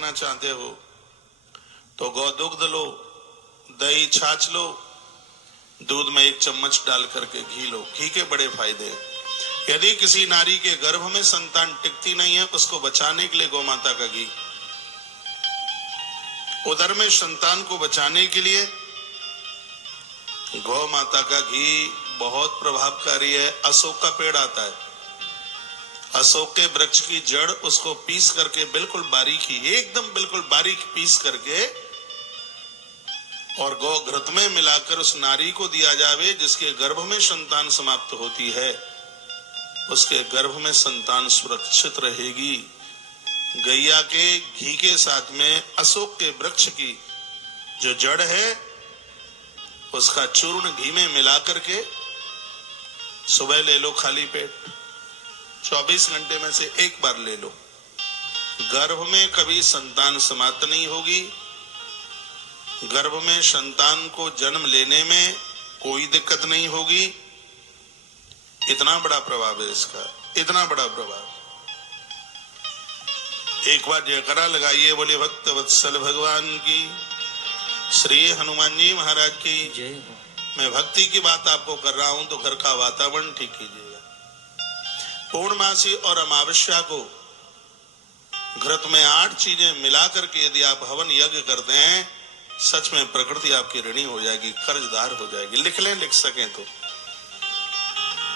करना चाहते हो तो गौदुग्ध लो, दही छाछ लो, दूध में 1 चम्मच डाल करके घी लो। घी के बड़े फायदे हैं। यदि किसी नारी के गर्भ में संतान टिकती नहीं है, उसको बचाने के लिए गौ माता का घी, उदर में संतान को बचाने के लिए गौ माता का घी बहुत प्रभावकारी है। अशोक का पेड़ आता है, अशोक के वृक्ष की जड़, उसको पीस करके बिल्कुल बारीकी, एकदम बिल्कुल बारीक पीस करके और गौ घृत में मिलाकर उस नारी को दिया जावे जिसके गर्भ में संतान समाप्त होती है, उसके गर्भ में संतान सुरक्षित रहेगी। गैया के घी के साथ में अशोक के वृक्ष की जो जड़ है उसका चूर्ण घी में मिला करके सुबह ले लो खाली पेट, 24 घंटे में से 1 बार ले लो। गर्भ में कभी संतान समाप्त नहीं होगी, गर्भ में संतान को जन्म लेने में कोई दिक्कत नहीं होगी। इतना बड़ा प्रभाव है इसका, इतना बड़ा प्रभाव। एक बार जयकारा लगाइए, बोले भक्त वत्सल भगवान की, श्री हनुमान जी महाराज की जय। मैं भक्ति की बात आपको कर रहा हूं तो घर का वातावरण ठीक कीजिएगा। पूर्णमासी और अमावस्या को घृत में 8 चीजें मिला करके यदि आप हवन यज्ञ करते हैं, सच में प्रकृति आपकी ऋणी हो जाएगी, कर्जदार हो जाएगी। लिख लें, लिख सकें तो।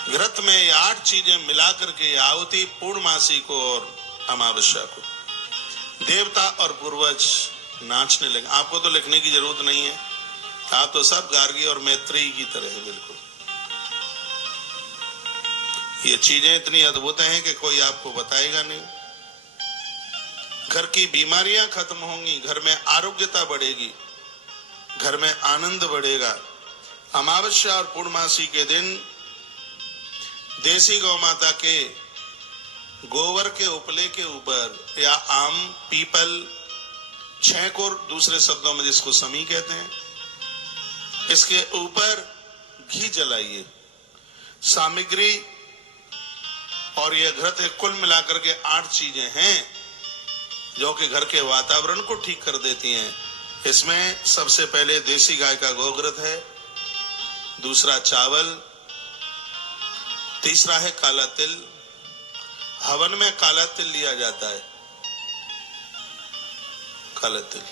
घृत में 8 चीजें मिला करके आहुति पूर्णमासी को और अमावस्या को, देवता और पूर्वज नाचने लगे। आपको तो लिखने की जरूरत नहीं है, आप तो सब गार्गी और मैत्रेयी की तरह है बिल्कुल। ये चीजें इतनी अद्भुत हैं कि कोई आपको बताएगा नहीं। घर की बीमारियां खत्म होंगी, घर में आरोग्यता बढ़ेगी, घर में आनंद बढ़ेगा। अमावस्या और पूर्णमासी के दिन देसी गौ माता के गोबर के उपले के ऊपर या आम, पीपल, छेकोर दूसरे शब्दों में जिसको समी कहते हैं, इसके ऊपर घी जलाइए। सामग्री और यह घृत कुल मिलाकर के 8 चीजें हैं जो कि घर के वातावरण को ठीक कर देती हैं। इसमें सबसे पहले देसी गाय का गोघृत है, दूसरा चावल, तीसरा है काला तिल। हवन में काला तिल लिया जाता है, काला तिल।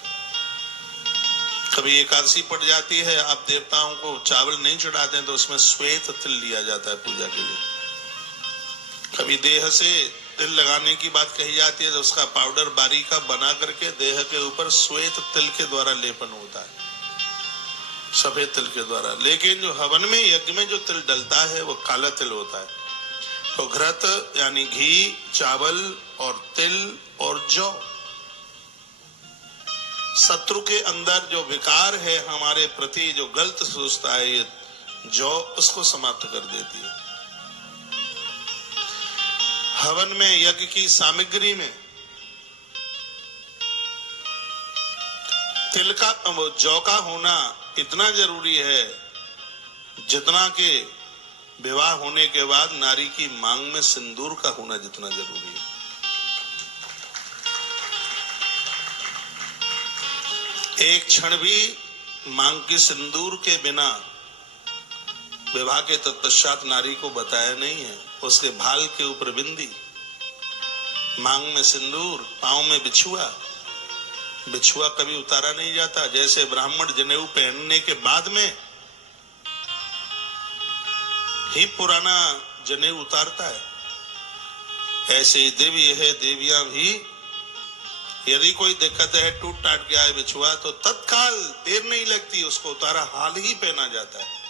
कभी एकादशी पड़ जाती है, आप देवताओं को चावल नहीं चढ़ाते हैं तो उसमें श्वेत तिल लिया जाता है पूजा के लिए। कभी देह से तिल लगाने की बात कही जाती है तो उसका पाउडर बारीका बना करके देह के ऊपर श्वेत तिल के द्वारा लेपन होता है, सफेद तिल के द्वारा। लेकिन जो हवन में यज्ञ में जो तिल डलता है वो काला तिल होता है। तो घृत यानी घी, चावल और तिल और जौ, शत्रु के अंदर जो विकार है हमारे प्रति, जो गलत सोचता है, ये जौ उसको समाप्त कर देती है। हवन में यज्ञ की सामग्री में तिल का, जौ का होना इतना जरूरी है जितना कि विवाह होने के बाद नारी की मांग में सिंदूर का होना जितना जरूरी है। एक क्षण भी मांग के सिंदूर के बिना विवाह के तत्पश्चात नारी को बताया नहीं है। उसके भाल के ऊपर बिंदी, मांग में सिंदूर, पांव में बिछुआ। बिछुआ कभी उतारा नहीं जाता। जैसे ब्राह्मण जनेऊ पहनने के बाद में ही पुराना जनेऊ उतारता है, ऐसे ही देवी है, देवियां भी यदि कोई दिक्कत है, टूट टाट के आए बिछुआ तो तत्काल देर नहीं लगती, उसको उतारा हाल ही पहना जाता है।